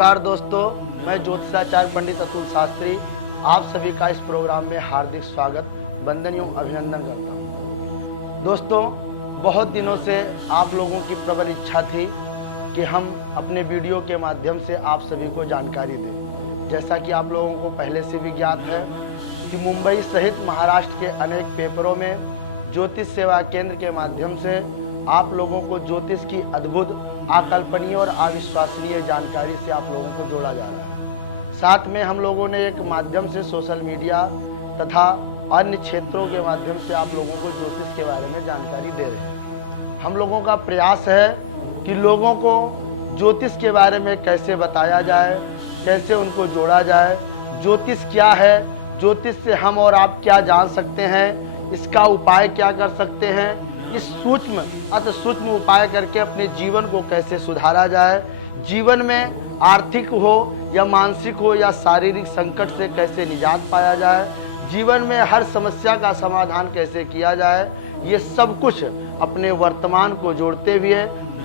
नमस्कार दोस्तों, मैं ज्योतिषाचार्य पंडित अतुल शास्त्री आप सभी का इस प्रोग्राम में हार्दिक स्वागत, वंदन एवं अभिनंदन करता हूँ। दोस्तों, बहुत दिनों से आप लोगों की प्रबल इच्छा थी कि हम अपने वीडियो के माध्यम से आप सभी को जानकारी दें। जैसा कि आप लोगों को पहले से भी ज्ञात है कि मुंबई सहित महाराष्ट्र के अनेक पेपरों में ज्योतिष सेवा केंद्र के माध्यम से आप लोगों को ज्योतिष की अद्भुत, अकल्पनीय और अविश्वसनीय जानकारी से आप लोगों को जोड़ा जा रहा है। साथ में हम लोगों ने एक माध्यम से सोशल मीडिया तथा अन्य क्षेत्रों के माध्यम से आप लोगों को ज्योतिष के बारे में जानकारी दे रहे हैं। हम लोगों का प्रयास है कि लोगों को ज्योतिष के बारे में कैसे बताया जाए, कैसे उनको जोड़ा जाए, ज्योतिष क्या है, ज्योतिष से हम और आप क्या जान सकते हैं, इसका उपाय क्या कर सकते हैं, इस सूक्ष्म अति सूक्ष्म उपाय करके अपने जीवन को कैसे सुधारा जाए, जीवन में आर्थिक हो या मानसिक हो या शारीरिक संकट से कैसे निजात पाया जाए, जीवन में हर समस्या का समाधान कैसे किया जाए, ये सब कुछ अपने वर्तमान को जोड़ते हुए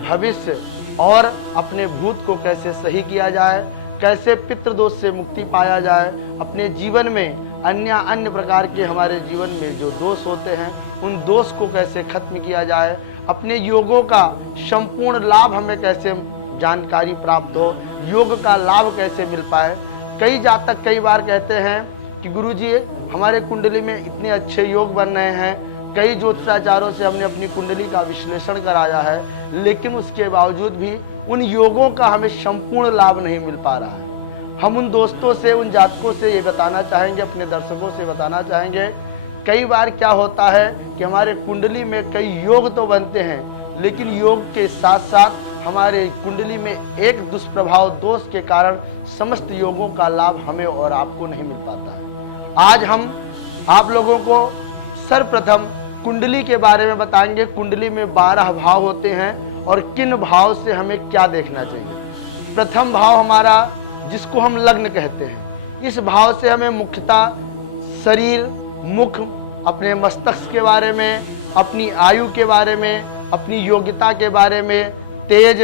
भविष्य और अपने भूत को कैसे सही किया जाए, कैसे पितृदोष से मुक्ति पाया जाए, अपने जीवन में अन्य प्रकार के हमारे जीवन में जो दोष होते हैं उन दोष को कैसे खत्म किया जाए, अपने योगों का संपूर्ण लाभ हमें कैसे जानकारी प्राप्त हो, योग का लाभ कैसे मिल पाए। कई जातक कई बार कहते हैं कि गुरुजी हमारे कुंडली में इतने अच्छे योग बन रहे हैं, कई ज्योतिषाचार्यों से हमने अपनी कुंडली का विश्लेषण कराया है, लेकिन उसके बावजूद भी उन योगों का हमें संपूर्ण लाभ नहीं मिल पा रहा है। हम उन दोस्तों से, उन जातकों से ये बताना चाहेंगे, अपने दर्शकों से बताना चाहेंगे, कई बार क्या होता है कि हमारे कुंडली में कई योग तो बनते हैं, लेकिन योग के साथ साथ हमारे कुंडली में एक दुष्प्रभाव दोष के कारण समस्त योगों का लाभ हमें और आपको नहीं मिल पाता है। आज हम आप लोगों को सर्वप्रथम कुंडली के बारे में बताएंगे। कुंडली में 12 भाव होते हैं और किन भाव से हमें क्या देखना चाहिए। प्रथम भाव हमारा, जिसको हम लग्न कहते हैं, इस भाव से हमें मुख्यतः शरीर, मुख, अपने मस्तिष्क के बारे में, अपनी आयु के बारे में, अपनी योग्यता के बारे में, तेज,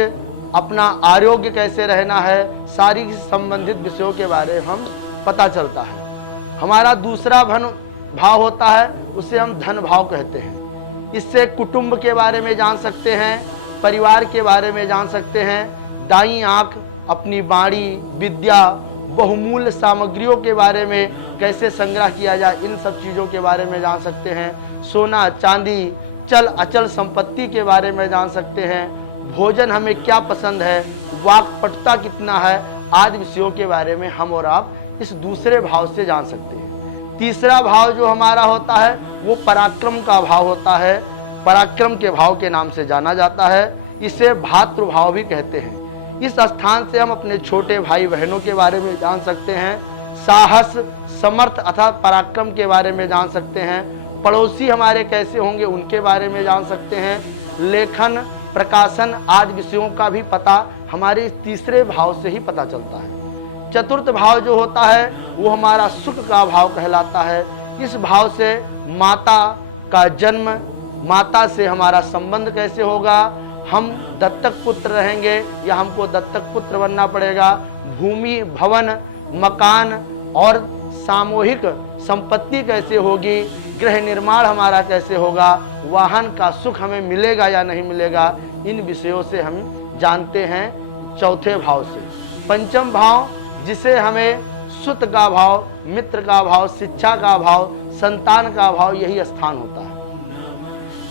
अपना आरोग्य कैसे रहना है, शारीरिक संबंधित विषयों के बारे में हम पता चलता है। हमारा दूसरा भाव होता है, उसे हम धन भाव कहते हैं। इससे कुटुंब के बारे में जान सकते हैं, परिवार के बारे में जान सकते हैं, दाईं आंख, अपनी वाणी, विद्या, बहुमूल्य सामग्रियों के बारे में कैसे संग्रह किया जाए, इन सब चीज़ों के बारे में जान सकते हैं। सोना चांदी, चल अचल संपत्ति के बारे में जान सकते हैं। भोजन हमें क्या पसंद है, वाक्पटुता कितना है, आदि विषयों के बारे में हम और आप इस दूसरे भाव से जान सकते हैं। तीसरा भाव जो हमारा होता है वो पराक्रम का भाव होता है, पराक्रम के भाव के नाम से जाना जाता है। इसे भातृभाव भी कहते हैं। इस स्थान से हम अपने छोटे भाई बहनों के बारे में जान सकते हैं, साहस, समर्थ अर्थात पराक्रम के बारे में जान सकते हैं। पड़ोसी हमारे कैसे होंगे उनके बारे में जान सकते हैं। लेखन, प्रकाशन आदि विषयों का भी पता हमारे इस तीसरे भाव से ही पता चलता है। चतुर्थ भाव जो होता है वो हमारा सुख का भाव कहलाता है। इस भाव से माता का जन्म, माता से हमारा संबंध कैसे होगा, हम दत्तक पुत्र रहेंगे या हमको दत्तक पुत्र बनना पड़ेगा, भूमि, भवन, मकान और सामूहिक संपत्ति कैसे होगी, गृह निर्माण हमारा कैसे होगा, वाहन का सुख हमें मिलेगा या नहीं मिलेगा, इन विषयों से हम जानते हैं चौथे भाव से। पंचम भाव, जिसे हमें सुत का भाव, मित्र का भाव, शिक्षा का भाव, संतान का भाव, यही स्थान होता है।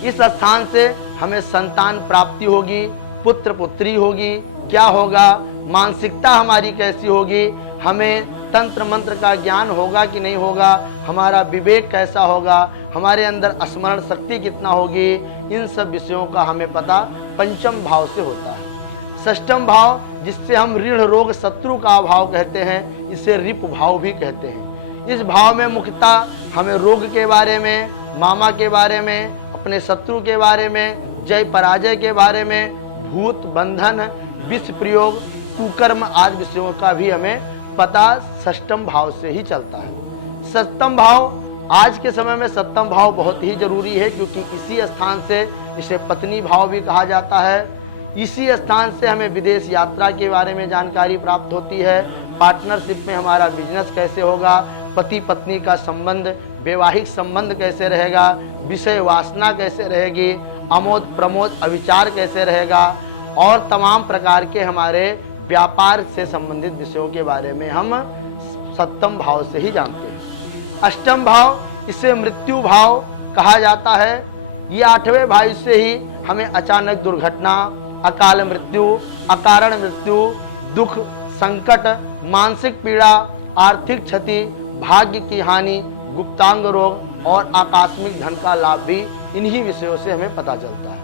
इस स्थान से हमें संतान प्राप्ति होगी, पुत्र पुत्री होगी, क्या होगा, मानसिकता हमारी कैसी होगी, हमें तंत्र मंत्र का ज्ञान होगा कि नहीं होगा, हमारा विवेक कैसा होगा, हमारे अंदर स्मरण शक्ति कितना होगी, इन सब विषयों का हमें पता पंचम भाव से होता है। षष्ठम भाव, जिससे हम ऋण रोग शत्रु का भाव कहते हैं, इसे रिप भाव भी कहते हैं। इस भाव में मुख्यतः हमें रोग के बारे में, मामा के बारे में, अपने शत्रु के बारे में, जय पराजय के बारे में, भूत बंधन, विष प्रयोग, कुकर्म आदि विषयों का भी हमें पता षष्ठम भाव से ही चलता है। सप्तम भाव, आज के समय में सप्तम भाव बहुत ही जरूरी है, क्योंकि इसी स्थान से इसे पत्नी भाव भी कहा जाता है। इसी स्थान से हमें विदेश यात्रा के बारे में जानकारी प्राप्त होती है। पार्टनरशिप में हमारा बिजनेस कैसे होगा, पति पत्नी का संबंध, वैवाहिक संबंध कैसे रहेगा, विषय वासना कैसे रहेगी, आमोद प्रमोद अविचार कैसे रहेगा, और तमाम प्रकार के हमारे व्यापार से संबंधित विषयों के बारे में हम सप्तम भाव से ही जानते हैं। अष्टम भाव, इसे मृत्यु भाव कहा जाता है। ये 8वें भाव से ही हमें अचानक दुर्घटना, अकाल मृत्यु, अकारण मृत्यु, दुख, संकट, मानसिक पीड़ा, आर्थिक क्षति, भाग्य की हानि, गुप्तांग रोग और आकस्मिक धन का लाभ भी इन्हीं विषयों से हमें पता चलता है।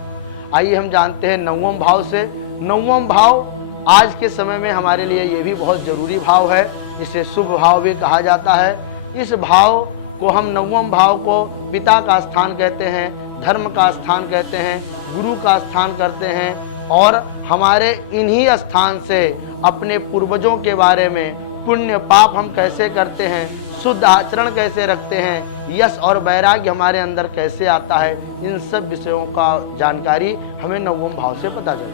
आइए हम जानते हैं 9वें भाव से। 9वां भाव आज के समय में हमारे लिए ये भी बहुत जरूरी भाव है, इसे शुभ भाव भी कहा जाता है। इस भाव को हम 9वें भाव को पिता का स्थान कहते हैं, धर्म का स्थान कहते हैं, गुरु का स्थान करते हैं, और हमारे इन्हीं स्थान से अपने पूर्वजों के बारे में, पुण्य पाप हम कैसे करते हैं, शुद्ध आचरण कैसे रखते हैं, यश और वैराग्य हमारे अंदर कैसे आता है, इन सब विषयों का जानकारी हमें 9वें भाव से पता चलता है।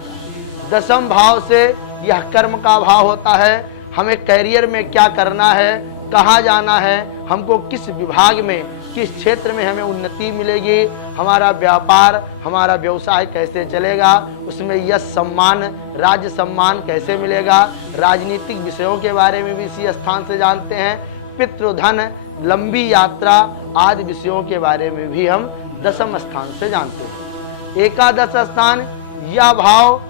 10वें भाव से यह कर्म का भाव होता है। हमें कैरियर में क्या करना है, कहाँ जाना है, हमको किस विभाग में, किस क्षेत्र में हमें उन्नति मिलेगी, हमारा व्यापार, हमारा व्यवसाय कैसे चलेगा, उसमें यश सम्मान, राज्य सम्मान कैसे मिलेगा, राजनीतिक विषयों के बारे में भी इसी स्थान से जानते हैं। पितृधन, लंबी यात्रा आदि विषयों के बारे में भी हम 10वें स्थान से जानते हैं। एकादश स्थान, यह भाव,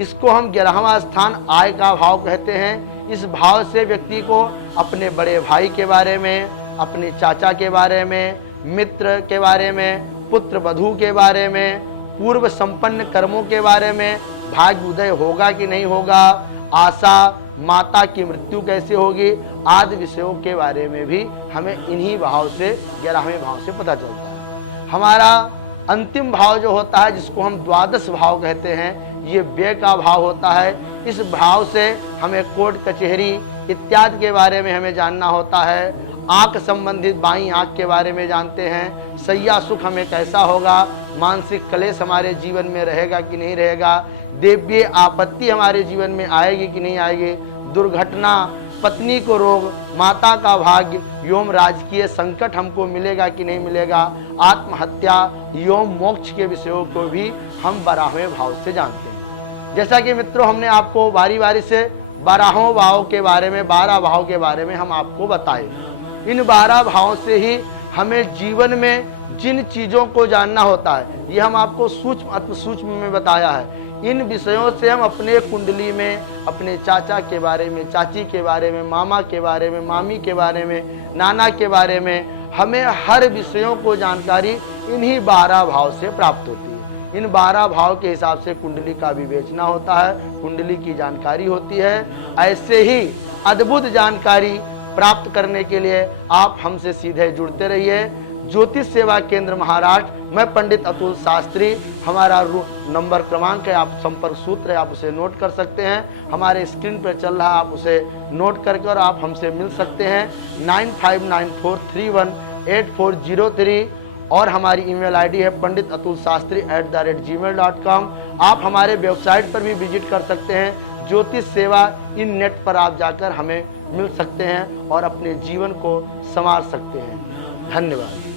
इसको हम 11वां स्थान आय का भाव कहते हैं। इस भाव से व्यक्ति को अपने बड़े भाई के बारे में, अपने चाचा के बारे में, मित्र के बारे में, पुत्र वधू के बारे में, पूर्व संपन्न कर्मों के बारे में, भाग्य उदय होगा कि नहीं होगा, आशा, माता की मृत्यु कैसे होगी, आदि विषयों के बारे में भी हमें इन्हीं भाव से, 11वें भाव से पता चलता है। हमारा अंतिम भाव जो होता है, जिसको हम द्वादश भाव कहते हैं, ये व्यय का भाव होता है। इस भाव से हमें कोर्ट कचहरी इत्यादि के बारे में हमें जानना होता है। आंख संबंधित बाईं आंख के बारे में जानते हैं। सैया सुख हमें कैसा होगा, मानसिक क्लेश हमारे जीवन में रहेगा कि नहीं रहेगा, देव्य आपत्ति हमारे जीवन में आएगी कि नहीं आएगी, दुर्घटना, पत्नी को रोग, माता का भाग्य एवं राजकीय संकट हमको मिलेगा कि नहीं मिलेगा, आत्महत्या एवं मोक्ष के विषयों को भी हम 12वें भाव से जानते हैं। जैसा कि मित्रों, हमने आपको बारी बारी से 12 भाव के बारे में, 12 भाव के बारे में हम आपको बताए। इन 12 भावों से ही हमें जीवन में जिन चीज़ों को जानना होता है, ये हम आपको सूक्ष्म अति सूक्ष्म में बताया है। इन विषयों से हम अपने कुंडली में अपने चाचा के बारे में, चाची के बारे में, मामा के बारे में, मामी के बारे में, नाना के बारे में, हमें हर विषयों को जानकारी इन्हीं 12 भाव से प्राप्त होती है। इन 12 भाव के हिसाब से कुंडली का विवेचना होता है, कुंडली की जानकारी होती है। ऐसे ही अद्भुत जानकारी प्राप्त करने के लिए आप हमसे सीधे जुड़ते रहिए। ज्योतिष सेवा केंद्र महाराष्ट्र, मैं पंडित अतुल शास्त्री, हमारा नंबर क्रमांक है, आप संपर्क सूत्र है, आप उसे नोट कर सकते हैं। हमारे स्क्रीन पर चल रहा, आप उसे नोट करके और आप हमसे मिल सकते हैं। 9594318403 और हमारी ईमेल आईडी है panditatul.shastri@gmail.com। आप हमारे वेबसाइट पर भी विजिट कर सकते हैं, ज्योतिष सेवा इन नेट पर आप जाकर हमें मिल सकते हैं और अपने जीवन को संवार सकते हैं। धन्यवाद।